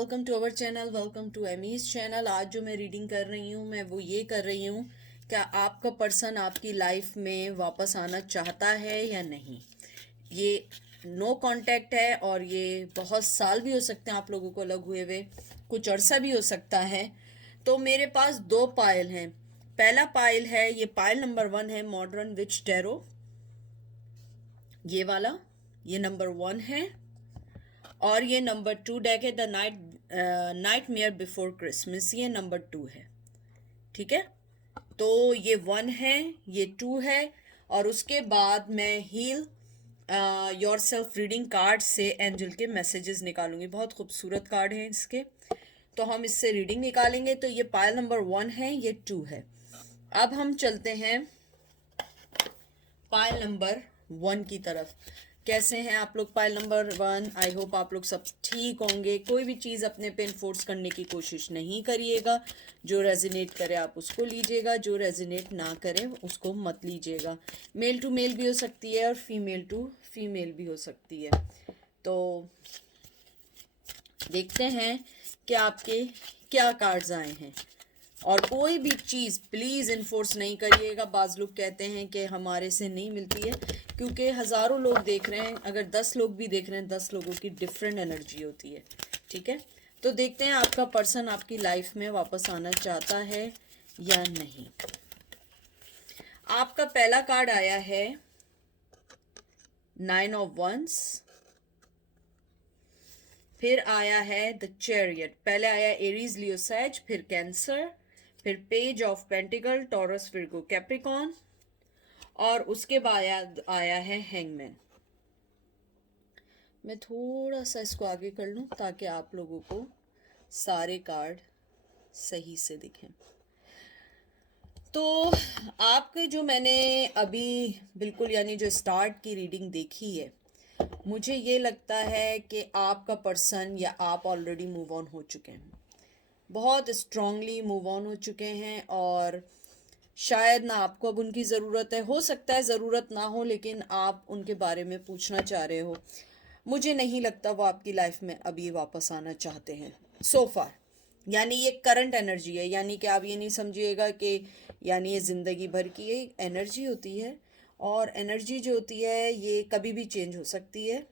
Welcome to our channel, welcome to Amy's channel. आज जो मैं रीडिंग कर रही हूँ मैं वो ये कर रही हूँ, क्या आपका पर्सन आपकी लाइफ में वापस आना चाहता है या नहीं। ये नो कांटेक्ट है और ये बहुत साल भी हो सकते हैं आप लोगों को अलग हुए हुए, कुछ अरसा भी हो सकता है। तो मेरे पास दो पायल हैं। पहला पायल है, ये पायल नंबर 1 है, मॉडर्न विच टैरो, ये वाला, ये नंबर 1 है। और ये नंबर 2 डेक है, the night mayor before Christmas, ये नंबर 2 है। ठीक है, तो ये 1 है, ये 2 है। और उसके बाद मैं heal yourself reading card से एंजल के मैसेजेस निकालूंगी। बहुत खूबसूरत कार्ड हैं इसके, तो हम इससे रीडिंग निकालेंगे। तो ये पायल नंबर 1 है, ये 2 है। अब हम चलते हैं पायल नंबर 1 की तरफ। कैसे हैं आप लोग पायल नंबर 1? आई होप आप लोग सब ठीक होंगे। कोई भी चीज़ अपने पे इन्फोर्स करने की कोशिश नहीं करिएगा। जो रेजिनेट करे आप उसको लीजिएगा, जो रेजिनेट ना करे उसको मत लीजिएगा। मेल टू मेल भी हो सकती है और फीमेल टू फीमेल भी हो सकती है। तो देखते हैं कि आपके क्या कार्ड्स आए हैं। और कोई भी चीज़ प्लीज़ इन्फोर्स नहीं करिएगा। बाज़ लोग कहते हैं कि हमारे से नहीं मिलती है, क्योंकि हज़ारों लोग देख रहे हैं। अगर 10 लोग भी देख रहे हैं, 10 लोगों की डिफरेंट एनर्जी होती है। ठीक है, तो देखते हैं आपका पर्सन आपकी लाइफ में वापस आना चाहता है या नहीं। आपका पहला कार्ड आया है 9 ऑफ वंस, फिर आया है द चैरियट। पहले आया एरीज लियो सैज, फिर कैंसर, फिर page of pentacle, taurus Virgo Capricorn, और उसके बाद आया है हैंगमैन। मैं थोड़ा सा इसको आगे कर लूं ताकि आप लोगों को सारे कार्ड सही से दिखें। तो आपके जो मैंने अभी बिल्कुल यानी जो स्टार्ट की रीडिंग देखी है, मुझे ये लगता है कि आपका पर्सन या आप ऑलरेडी मूव ऑन हो चुके हैं, बहुत स्ट्रांगली मूव ऑन हो चुके हैं। और शायद ना आपको अब उनकी ज़रूरत है, हो सकता है ज़रूरत ना हो, लेकिन आप उनके बारे में पूछना चाह रहे हो। मुझे नहीं लगता वो आपकी लाइफ में अभी वापस आना चाहते हैं सो फार। यानी ये करंट एनर्जी है, यानी कि आप ये नहीं समझिएगा कि यानी ये ज़िंदगी भर की ये एनर्जी होती है। और एनर्जी जो होती है ये कभी भी चेंज हो सकती है।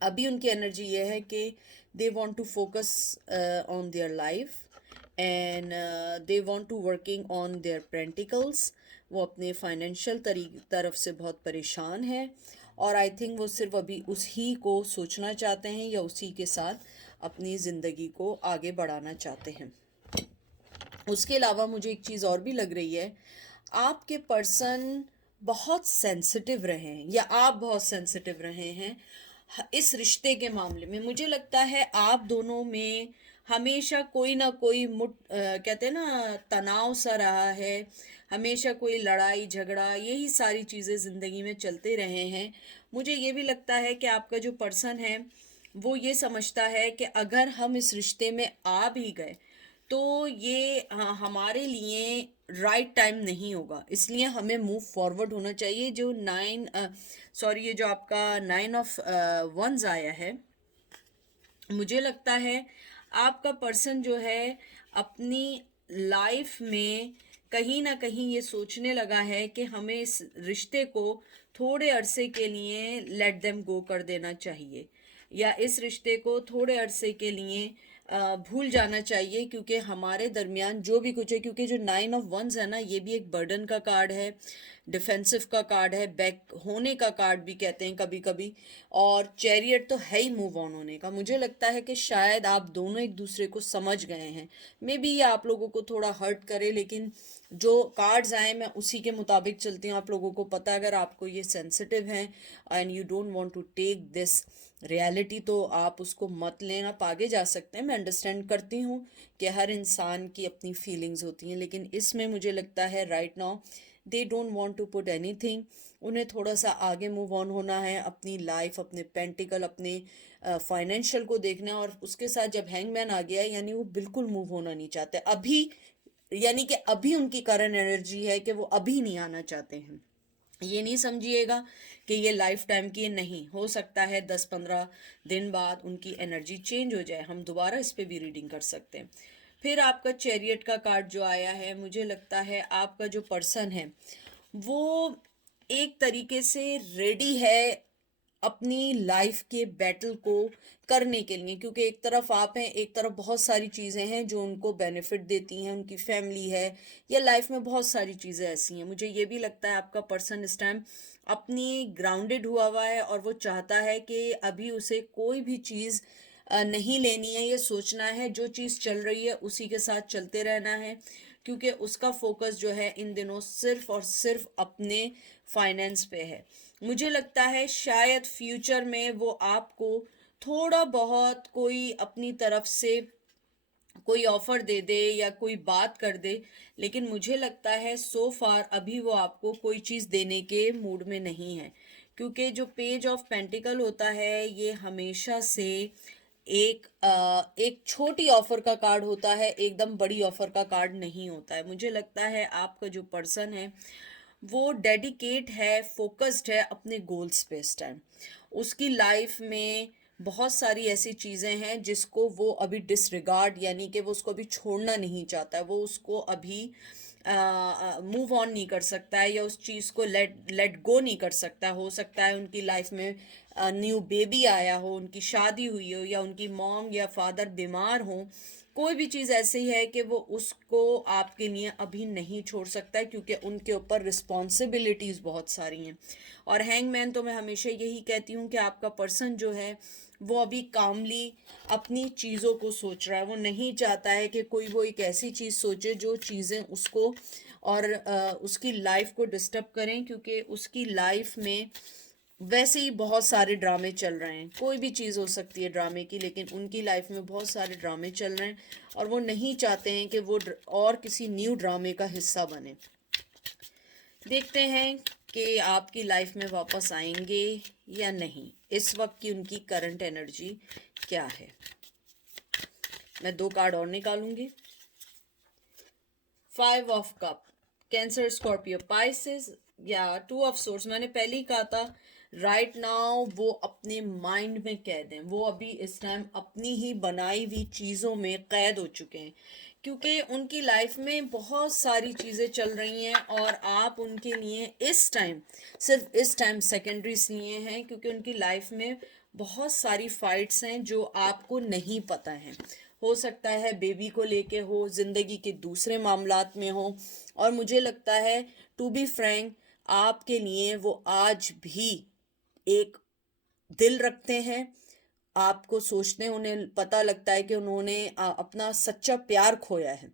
अभी उनकी एनर्जी ये है कि they want to focus on their life and they want to working on their practicals. वो अपने फाइनेंशियल तरफ से बहुत परेशान है, और आई थिंक वो सिर्फ अभी उसी को सोचना चाहते हैं या उसी के साथ अपनी ज़िंदगी को आगे बढ़ाना चाहते हैं। उसके अलावा मुझे एक चीज़ और भी लग रही है, आपके पर्सन बहुत सेंसिटिव रहे हैं या आप बहुत सेंसिटिव रहे हैं इस रिश्ते के मामले में। मुझे लगता है आप दोनों में हमेशा कोई ना कोई कहते हैं ना, तनाव सा रहा है। हमेशा कोई लड़ाई झगड़ा, यही सारी चीज़ें ज़िंदगी में चलते रहे हैं। मुझे ये भी लगता है कि आपका जो पर्सन है वो ये समझता है कि अगर हम इस रिश्ते में आ भी गए तो ये हमारे लिए राइट टाइम नहीं होगा, इसलिए हमें मूव फॉरवर्ड होना चाहिए। जो ये जो आपका 9 ऑफ वंस आया है, मुझे लगता है आपका पर्सन जो है अपनी लाइफ में कहीं ना कहीं ये सोचने लगा है कि हमें इस रिश्ते को थोड़े अरसे के लिए लेट देम गो कर देना चाहिए, या इस रिश्ते को थोड़े अरसे के लिए भूल जाना चाहिए, क्योंकि हमारे दरमियान जो भी कुछ है, क्योंकि जो 9 ऑफ वंस है ना, ये भी एक बर्डन का कार्ड है, डिफेंसिव का कार्ड है, बैक होने का कार्ड भी कहते हैं कभी कभी। और चैरियट तो है ही मूव ऑन होने का। मुझे लगता है कि शायद आप दोनों एक दूसरे को समझ गए हैं। मे बी ये आप लोगों को थोड़ा हर्ट करे, लेकिन जो कार्ड्स आए मैं उसी के मुताबिक चलती हूँ। आप लोगों को पता है, अगर आपको ये सेंसिटिव हैं and you don't want to take this reality, तो आप उसको मत लें, आप आगे जा सकते हैं। मैं अंडरस्टैंड करती हूँ कि हर इंसान की अपनी फीलिंग्स होती हैं, लेकिन इसमें मुझे लगता है right now they don't want to put anything. उन्हें थोड़ा सा आगे मूव ऑन होना है, अपनी लाइफ, अपने पेंटिकल, अपने फाइनेंशियल को देखना है। और उसके साथ जब हैंगमैन आ गया, यानी वो बिल्कुल मूव होना नहीं चाहते अभी, यानी कि अभी उनकी करंट एनर्जी है कि वो अभी नहीं आना चाहते हैं। ये नहीं समझिएगा कि ये लाइफ टाइम की, नहीं हो सकता है 10-15 दिन बाद उनकी एनर्जी चेंज हो जाए, हम दोबारा इस पे भी रीडिंग कर सकते हैं। फिर आपका चैरियट का कार्ड जो आया है, मुझे लगता है आपका जो पर्सन है वो एक तरीके से रेडी है अपनी लाइफ के बैटल को करने के लिए, क्योंकि एक तरफ आप हैं, एक तरफ बहुत सारी चीज़ें हैं जो उनको बेनिफिट देती हैं, उनकी फैमिली है या लाइफ में बहुत सारी चीज़ें ऐसी हैं। मुझे ये भी लगता है आपका पर्सन इस टाइम अपनी ग्राउंडेड हुआ है और वो चाहता है कि अभी उसे कोई भी चीज़ नहीं लेनी है, ये सोचना है जो चीज़ चल रही है उसी के साथ चलते रहना है, क्योंकि उसका फोकस जो है इन दिनों सिर्फ और सिर्फ अपने फाइनेंस पे है। मुझे लगता है शायद फ्यूचर में वो आपको थोड़ा बहुत कोई अपनी तरफ से कोई ऑफर दे दे या कोई बात कर दे, लेकिन मुझे लगता है सो फार अभी वो आपको कोई चीज़ देने के मूड में नहीं है, क्योंकि जो पेज ऑफ पेंटिकल होता है ये हमेशा से एक छोटी ऑफर का कार्ड होता है, एकदम बड़ी ऑफर का कार्ड नहीं होता है। मुझे लगता है आपका जो पर्सन है वो डेडिकेट है, फोकस्ड है अपने गोल्स पे इस टाइम। उसकी लाइफ में बहुत सारी ऐसी चीज़ें हैं जिसको वो अभी डिसरिगार्ड, यानी कि वो उसको अभी छोड़ना नहीं चाहता है, वो उसको अभी मूव ऑन नहीं कर सकता है या उस चीज़ को लेट लेट गो नहीं कर सकता। हो सकता है उनकी लाइफ में न्यू बेबी आया हो, उनकी शादी हुई हो या उनकी मॉम या फादर बीमार हो, कोई भी चीज़ ऐसी है कि वो उसको आपके लिए अभी नहीं छोड़ सकता है, क्योंकि उनके ऊपर रिस्पॉन्सिबिलिटीज़ बहुत सारी हैं। और हैंगमैन तो मैं हमेशा यही कहती हूँ कि आपका पर्सन जो है वो अभी कामली अपनी चीज़ों को सोच रहा है, वो नहीं चाहता है कि कोई वो एक ऐसी चीज़ सोचे जो चीज़ें उसको और उसकी लाइफ को डिस्टर्ब करें, क्योंकि उसकी लाइफ में वैसे ही बहुत सारे ड्रामे चल रहे हैं। कोई भी चीज़ हो सकती है ड्रामे की, लेकिन उनकी लाइफ में बहुत सारे ड्रामे चल रहे हैं और वो नहीं चाहते हैं कि वो और किसी न्यू ड्रामे का हिस्सा बने। देखते हैं कि आपकी लाइफ में वापस आएंगे या नहीं, इस वक्त की उनकी करंट एनर्जी क्या है। मैं 2 कार्ड और निकालूंगी। 5 of cup, cancer, Scorpio, Pisces या 2 ऑफ सोर्स। मैंने पहले ही कहा था राइट नाउ वो अपने माइंड में कैद हैं, वो अभी इस टाइम अपनी ही बनाई हुई चीज़ों में कैद हो चुके हैं, क्योंकि उनकी लाइफ में बहुत सारी चीज़ें चल रही हैं और आप उनके लिए इस टाइम, सिर्फ इस टाइम सेकेंडरी इसलिए हैं क्योंकि उनकी लाइफ में बहुत सारी फाइट्स हैं जो आपको नहीं पता हैं। हो सकता है बेबी को लेके हो, जिंदगी के दूसरे मामलात में हो, और मुझे लगता है टू बी फ्रैंक आपके लिए वो आज भी एक दिल रखते हैं, आपको सोचते हैं, उन्हें पता लगता है कि उन्होंने अपना सच्चा प्यार खोया है,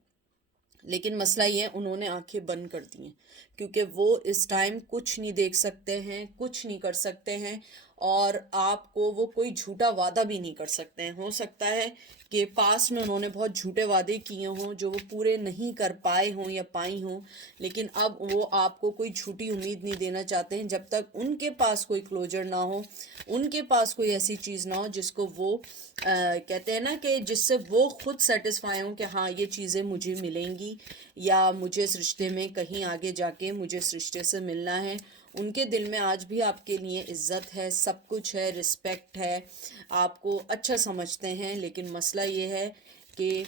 लेकिन मसला ये है उन्होंने आंखें बंद कर दी हैं, क्योंकि वो इस टाइम कुछ नहीं देख सकते हैं, कुछ नहीं कर सकते हैं, और आपको वो कोई झूठा वादा भी नहीं कर सकते हैं। हो सकता है कि पास में उन्होंने बहुत झूठे वादे किए हों जो वो पूरे नहीं कर पाए हों या पाई हों, लेकिन अब वो आपको कोई झूठी उम्मीद नहीं देना चाहते हैं जब तक उनके पास कोई क्लोजर ना हो, उनके पास कोई ऐसी चीज़ ना हो जिसको वो कहते हैं ना कि जिससे वो खुद सेटिस्फाई हों कि हाँ ये चीज़ें मुझे मिलेंगी या मुझे इस रिश्ते में कहीं आगे जाके मुझे इस रिश्ते से मिलना है। उनके दिल में आज भी आपके लिए इज्जत है, सब कुछ है, रिस्पेक्ट है, आपको अच्छा समझते हैं, लेकिन मसला ये है कि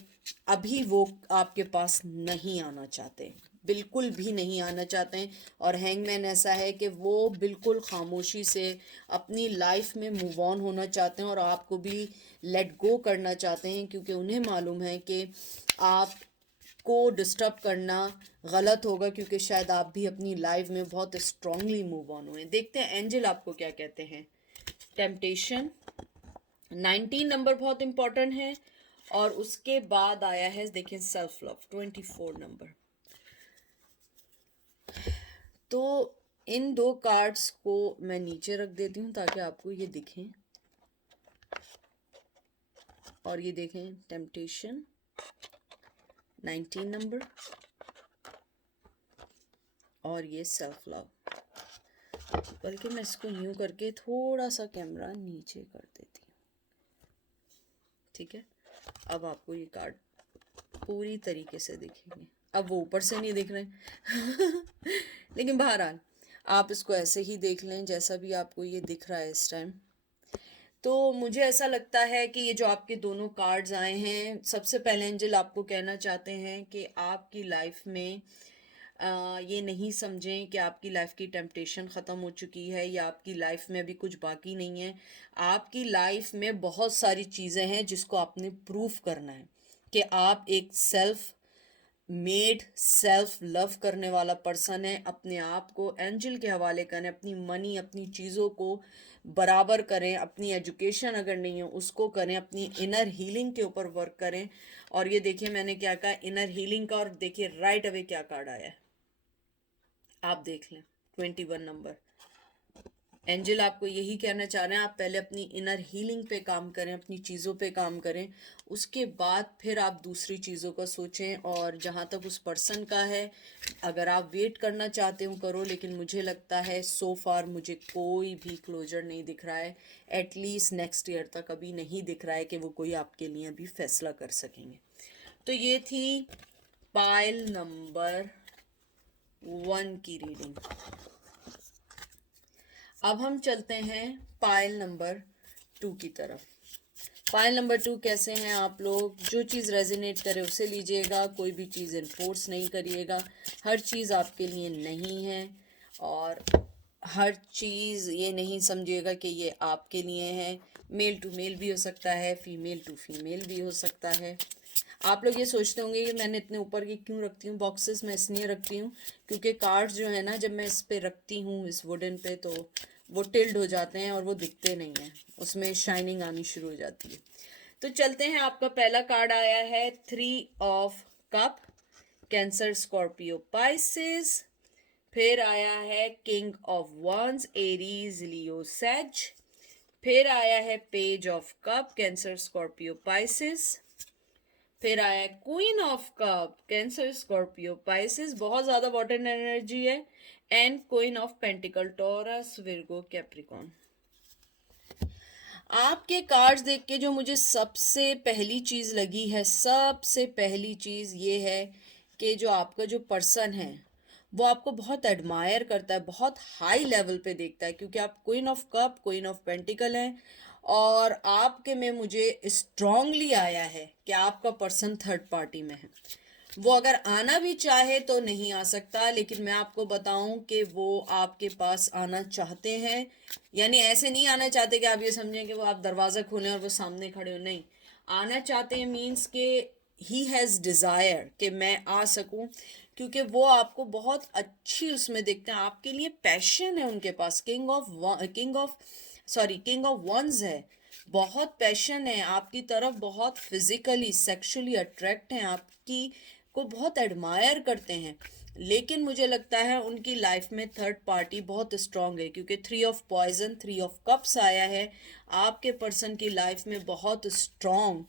अभी वो आपके पास नहीं आना चाहते, बिल्कुल भी नहीं आना चाहते हैं। और हैंगमैन ऐसा है कि वो बिल्कुल खामोशी से अपनी लाइफ में मूव ऑन होना चाहते हैं और आपको भी लेट गो करना चाहते हैं, क्योंकि उन्हें मालूम है कि आप को डिस्टर्ब करना गलत होगा, क्योंकि शायद आप भी अपनी लाइफ में बहुत स्ट्रांगली मूव ऑन हुए। देखते हैं एंजल आपको क्या कहते हैं। टेम्पटेशन, 19 नंबर बहुत इंपॉर्टेंट है, और उसके बाद आया है देखें सेल्फ लव, 24 नंबर। तो इन 2 कार्ड्स को मैं नीचे रख देती हूँ ताकि आपको ये दिखें, और ये देखें टेम्पटेशन 19 नंबर और ये सेल्फ लव। बल्कि मैं इसको यूं करके थोड़ा सा कैमरा नीचे कर देती हूँ, ठीक है। अब आपको ये कार्ड पूरी तरीके से दिखेंगे, अब वो ऊपर से नहीं दिख रहे लेकिन बहरहाल आप इसको ऐसे ही देख लें जैसा भी आपको ये दिख रहा है इस टाइम। तो मुझे ऐसा लगता है कि ये जो आपके दोनों कार्ड्स आए हैं, सबसे पहले एंजल आपको कहना चाहते हैं कि आपकी लाइफ में ये नहीं समझें कि आपकी लाइफ की टेम्पटेशन ख़त्म हो चुकी है या आपकी लाइफ में अभी कुछ बाकी नहीं है। आपकी लाइफ में बहुत सारी चीज़ें हैं जिसको आपने प्रूफ करना है कि आप एक सेल्फ मेड सेल्फ लव करने वाला पर्सन है। अपने आप को एंजल के हवाले करें, अपनी मनी अपनी चीज़ों को बराबर करें, अपनी एजुकेशन अगर नहीं हो उसको करें, अपनी इनर हीलिंग के ऊपर वर्क करें। और ये देखिए मैंने क्या कहा, इनर हीलिंग का, और देखिए राइट अवे क्या कार्ड आया है, आप देख लें 21 नंबर। एंजल आपको यही कहना चाह रहे हैं, आप पहले अपनी इनर हीलिंग पे काम करें, अपनी चीज़ों पे काम करें, उसके बाद फिर आप दूसरी चीज़ों का सोचें। और जहाँ तक उस पर्सन का है, अगर आप वेट करना चाहते हो करो, लेकिन मुझे लगता है सो फार मुझे कोई भी क्लोजर नहीं दिख रहा है। एटलीस्ट नेक्स्ट ईयर तक अभी नहीं दिख रहा है कि वो कोई आपके लिए अभी फैसला कर सकेंगे। तो ये थी पाइल नंबर 1 की रीडिंग। अब हम चलते हैं पाइल नंबर 2 की तरफ। पाइल नंबर 2 कैसे हैं आप लोग? जो चीज़ रेजोनेट करे उसे लीजिएगा, कोई भी चीज़ इन्फोर्स नहीं करिएगा। हर चीज़ आपके लिए नहीं है, और हर चीज़ ये नहीं समझिएगा कि ये आपके लिए है। मेल टू मेल भी हो सकता है, फीमेल टू फीमेल भी हो सकता है। आप लोग ये सोचते होंगे कि मैंने इतने ऊपर की क्यों रखती हूँ बॉक्सेस, मैं इसलिए रखती हूँ क्योंकि कार्ड्स जो है ना, जब मैं इस पे रखती हूँ इस वुडन पे, तो वो टिल्ड हो जाते हैं और वो दिखते नहीं हैं, उसमें शाइनिंग आनी शुरू हो जाती है। तो चलते हैं, आपका पहला कार्ड आया है 3 of cup, cancer Scorpio Pisces. फिर आया है king of wands, Aries Leo says. फिर आया है page of cup, cancer Scorpio Pisces. फिर आया queen of cup, cancer Scorpio Pisces, बहुत ज्यादा वाटर एनर्जी है। And queen of pentacle, taurus Virgo Capricorn. आपके कार्ड्स देख के जो मुझे सबसे पहली चीज लगी है, सबसे पहली चीज ये है कि जो आपका जो पर्सन है वो आपको बहुत एडमायर करता है, बहुत हाई लेवल पे देखता है, क्योंकि आप queen of cup queen of pentacle हैं। और आपके में मुझे स्ट्रांगली आया है कि आपका पर्सन थर्ड पार्टी में है। वो अगर आना भी चाहे तो नहीं आ सकता, लेकिन मैं आपको बताऊं कि वो आपके पास आना चाहते हैं। यानी ऐसे नहीं आना चाहते कि आप ये समझें कि वो आप दरवाज़ा खोलें और वो सामने खड़े हो, नहीं। आना चाहते हैं मीन्स के ही हैज़ डिज़ायर कि मैं आ सकूं, क्योंकि वो आपको बहुत अच्छी उसमें देखते हैं, आपके लिए पैशन है उनके पास। किंग ऑफ वंस है, बहुत पैशन है आपकी तरफ, बहुत फिजिकली सेक्सुअली अट्रैक्ट हैं, आपकी को बहुत एडमायर करते हैं। लेकिन मुझे लगता है उनकी लाइफ में थर्ड पार्टी बहुत स्ट्रांग है, क्योंकि 3 ऑफ पॉइजन 3 ऑफ कप्स आया है। आपके पर्सन की लाइफ में बहुत स्ट्रांग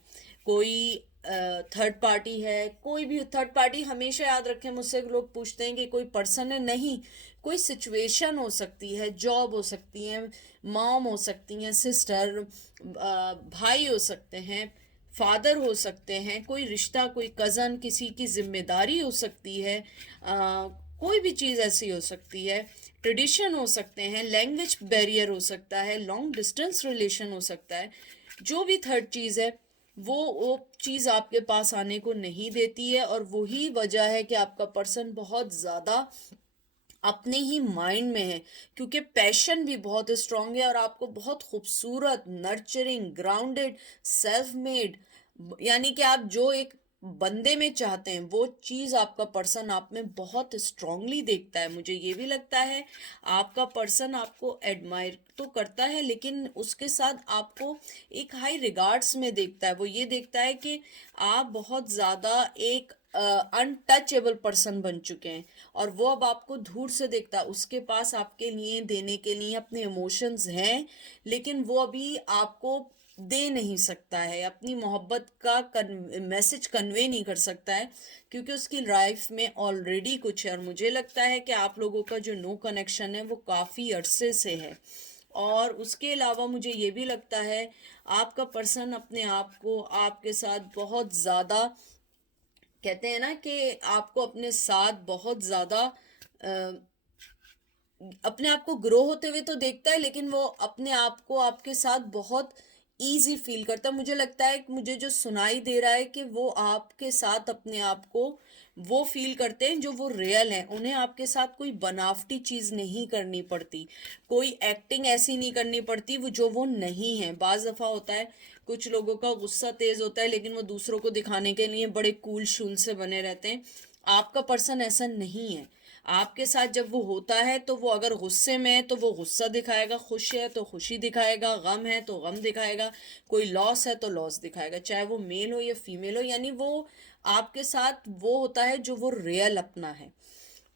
कोई थर्ड पार्टी है। कोई भी थर्ड पार्टी, हमेशा याद रखें, मुझसे लोग पूछते हैं कि कोई पर्सन है, नहीं, कोई सिचुएशन हो सकती है, जॉब हो सकती है, मॉम हो सकती हैं, सिस्टर, भाई हो सकते हैं, फादर हो सकते हैं, कोई रिश्ता, कोई कज़न, किसी की जिम्मेदारी हो सकती है, कोई भी चीज़ ऐसी हो सकती है, ट्रेडिशन हो सकते हैं, लैंग्वेज बैरियर हो सकता है, लॉन्ग डिस्टेंस रिलेशन हो सकता है। जो भी थर्ड चीज़ है वो चीज़ आपके पास आने को नहीं देती है, और वही वजह है कि आपका पर्सन बहुत ज़्यादा अपने ही माइंड में है, क्योंकि पैशन भी बहुत स्ट्रांग है और आपको बहुत खूबसूरत, नर्चरिंग, ग्राउंडेड, सेल्फ मेड, यानी कि आप जो एक बंदे में चाहते हैं वो चीज़ आपका पर्सन आप में बहुत स्ट्रांगली देखता है। मुझे ये भी लगता है आपका पर्सन आपको एडमायर तो करता है, लेकिन उसके साथ आपको एक हाई रिगार्ड्स में देखता है। वो ये देखता है कि आप बहुत ज़्यादा एक अनटचेबल पर्सन बन चुके हैं, और वो अब आपको दूर से देखता है। उसके पास आपके लिए देने के लिए अपने इमोशंस हैं, लेकिन वो अभी आपको दे नहीं सकता है, अपनी मोहब्बत का मैसेज कन्वे नहीं कर सकता है, क्योंकि उसकी लाइफ में ऑलरेडी कुछ है। और मुझे लगता है कि आप लोगों का जो नो कनेक्शन है वो काफ़ी अरसे से है। और उसके अलावा मुझे ये भी लगता है आपका पर्सन अपने आप को आपके साथ बहुत ज़्यादा, कहते हैं ना कि आपको अपने साथ बहुत ज़्यादा अपने आप को ग्रो होते हुए तो देखता है, लेकिन वो अपने आप को आपके साथ बहुत ईज़ी फ़ील करता है। मुझे लगता है कि मुझे जो सुनाई दे रहा है कि वो आपके साथ अपने आप को वो फ़ील करते हैं जो वो रियल हैं। उन्हें आपके साथ कोई बनावटी चीज़ नहीं करनी पड़ती, कोई एक्टिंग ऐसी नहीं करनी पड़ती जो वो नहीं है। बाज़ दफ़ा होता है कुछ लोगों का गुस्सा तेज़ होता है, लेकिन वो दूसरों को दिखाने के लिए बड़े कूल शूल से बने रहते हैं। आपका पर्सन ऐसा नहीं है। आपके साथ जब वो होता है तो वो अगर गुस्से में है तो वो गुस्सा दिखाएगा, खुश है तो खुशी दिखाएगा, गम है तो गम दिखाएगा, कोई लॉस है तो लॉस दिखाएगा, चाहे वो मेल हो या फीमेल हो। यानी वो आपके साथ वो होता है जो वो रियल अपना है।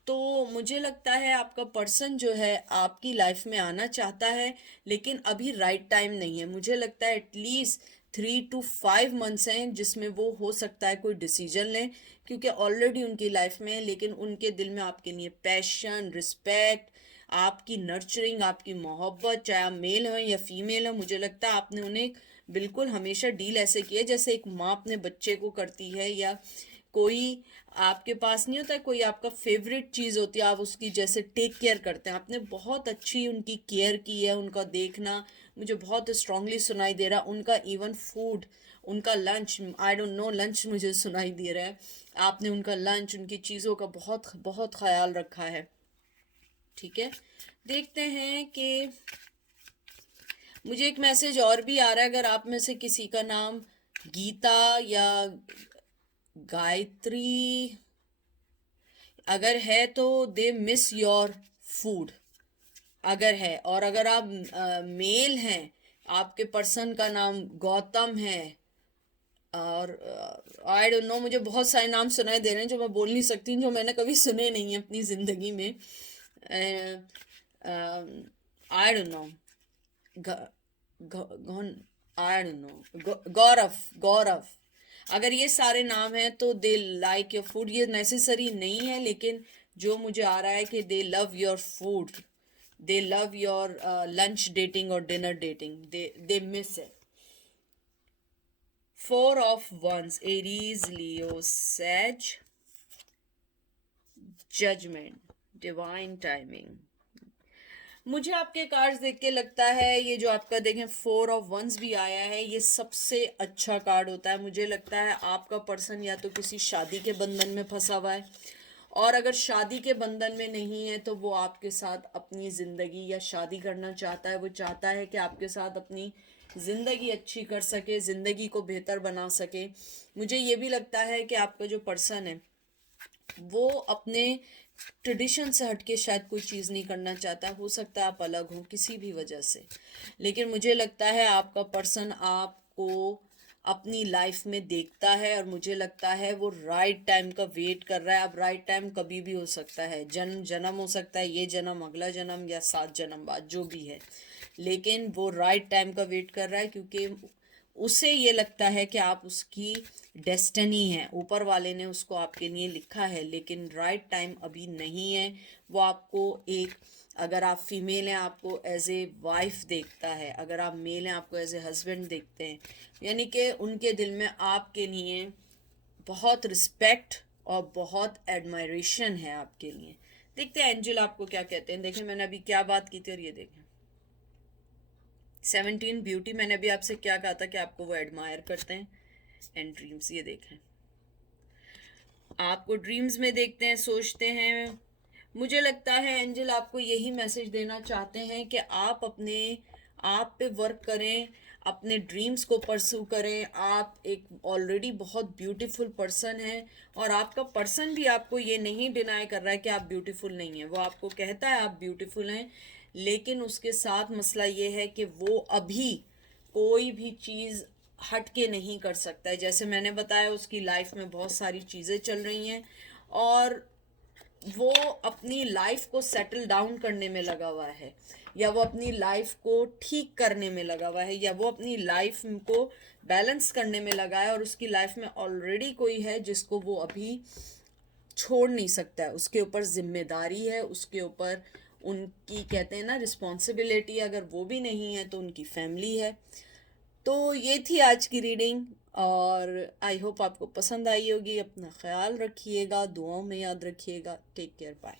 तो मुझे लगता है आपका पर्सन जो है आपकी लाइफ में आना चाहता है, लेकिन अभी राइट टाइम नहीं है। मुझे लगता है एटलीस्ट 3 to 5 मंथ्स हैं जिसमें वो हो सकता है कोई डिसीजन लें, क्योंकि ऑलरेडी उनकी लाइफ में है, लेकिन उनके दिल में आपके लिए पैशन, रिस्पेक्ट, आपकी नर्चरिंग, आपकी मोहब्बत, चाहे आप मेल हो या फीमेल हो, मुझे लगता है आपने उन्हें बिल्कुल हमेशा डील ऐसे किया जैसे एक माँ अपने बच्चे को करती है, या कोई आपके पास नहीं होता है, कोई आपका फेवरेट चीज़ होती है, आप उसकी जैसे टेक केयर करते हैं। आपने बहुत अच्छी उनकी केयर की है, उनका देखना मुझे बहुत स्ट्रांगली सुनाई दे रहा। उनका इवन फूड, उनका lunch, I don't no, lunch मुझे सुनाई दे रहा है। आपने उनका लंच, उनकी चीज़ों का बहुत बहुत ख्याल रखा है। ठीक है, देखते हैं कि मुझे एक मैसेज और भी आ रहा है। अगर आप में से किसी का नाम गीता या गायत्री अगर है तो दे मिस योर फूड, अगर है। और अगर आप मेल हैं, आपके पर्सन का नाम गौतम है, और आई डोंट नो, मुझे बहुत सारे नाम सुनाई दे रहे हैं जो मैं बोल नहीं सकती, जो मैंने कभी सुने नहीं है अपनी ज़िंदगी में। I don't know, I don't know, Gaurav, Gaurav. अगर ये सारे नाम हैं तो दे लाइक योर फूड। ये नेसेसरी नहीं है, लेकिन जो मुझे आ रहा है कि they love your food, they love your lunch dating और dinner dating, they miss it. 4 of Wands, Aries, Leo, sage, judgement, divine timing. मुझे आपके कार्ड्स देख के लगता है ये जो आपका देखें 4 of Wands भी आया है, ये सबसे अच्छा कार्ड होता है। मुझे लगता है आपका पर्सन या तो किसी शादी के बंधन में फंसा हुआ है, और अगर शादी के बंधन में नहीं है तो वो आपके साथ अपनी ज़िंदगी या शादी करना चाहता है। वो चाहता है कि आपके साथ अपनी ज़िंदगी अच्छी कर सके, ज़िंदगी को बेहतर बना सके। मुझे ये भी लगता है कि आपका जो पर्सन है वो अपने ट्रेडिशन से हटके शायद कोई चीज़ नहीं करना चाहता। हो सकता है आप अलग हो किसी भी वजह से, लेकिन मुझे लगता है आपका पर्सन आपको अपनी लाइफ में देखता है, और मुझे लगता है वो राइट टाइम का वेट कर रहा है। अब राइट टाइम कभी भी हो सकता है, जन्म जन्म हो सकता है, ये जन्म, अगला जन्म, या 7 जन्म बाद, जो भी है, लेकिन वो राइट टाइम का वेट कर रहा है, क्योंकि उसे ये लगता है कि आप उसकी डेस्टिनी है, ऊपर वाले ने उसको आपके लिए लिखा है, लेकिन राइट टाइम अभी नहीं है। वो आपको एक, अगर आप फीमेल हैं आपको एज ए वाइफ देखता है, अगर आप मेल हैं आपको एज ए हस्बैंड देखते हैं। यानी कि उनके दिल में आपके लिए बहुत रिस्पेक्ट और बहुत एडमायरेशन है आपके लिए। देखते हैं एंजल आपको क्या कहते हैं। देखें मैंने अभी क्या बात की थी, और ये देखें 17 ब्यूटी, मैंने अभी आपसे क्या कहा था कि आपको वो एडमायर करते हैं। एंड ड्रीम्स, ये देखें आपको ड्रीम्स में देखते हैं, सोचते हैं। मुझे लगता है एंजल आपको यही मैसेज देना चाहते हैं कि आप अपने आप पे वर्क करें, अपने ड्रीम्स को परस्यू करें। आप एक ऑलरेडी बहुत ब्यूटीफुल पर्सन हैं, और आपका पर्सन भी आपको ये नहीं डिनाई कर रहा है कि आप ब्यूटीफुल नहीं हैं। वो आपको कहता है आप ब्यूटीफुल हैं, लेकिन उसके साथ मसला ये है कि वो अभी कोई भी चीज़ हट के नहीं कर सकता है। जैसे मैंने बताया उसकी लाइफ में बहुत सारी चीज़ें चल रही हैं, और वो अपनी लाइफ को सेटल डाउन करने में लगा हुआ है, या वो अपनी लाइफ को ठीक करने में लगा हुआ है, या वो अपनी लाइफ को बैलेंस करने में लगा है, और उसकी लाइफ में ऑलरेडी कोई है जिसको वो अभी छोड़ नहीं सकता है। उसके ऊपर जिम्मेदारी है, उसके ऊपर उनकी कहते हैं ना रिस्पॉन्सिबिलिटी, अगर वो भी नहीं है तो उनकी फैमिली है। तो ये थी आज की रीडिंग, और आई होप आपको पसंद आई होगी। अपना ख्याल रखिएगा, दुआओं में याद रखिएगा। Take care, bye.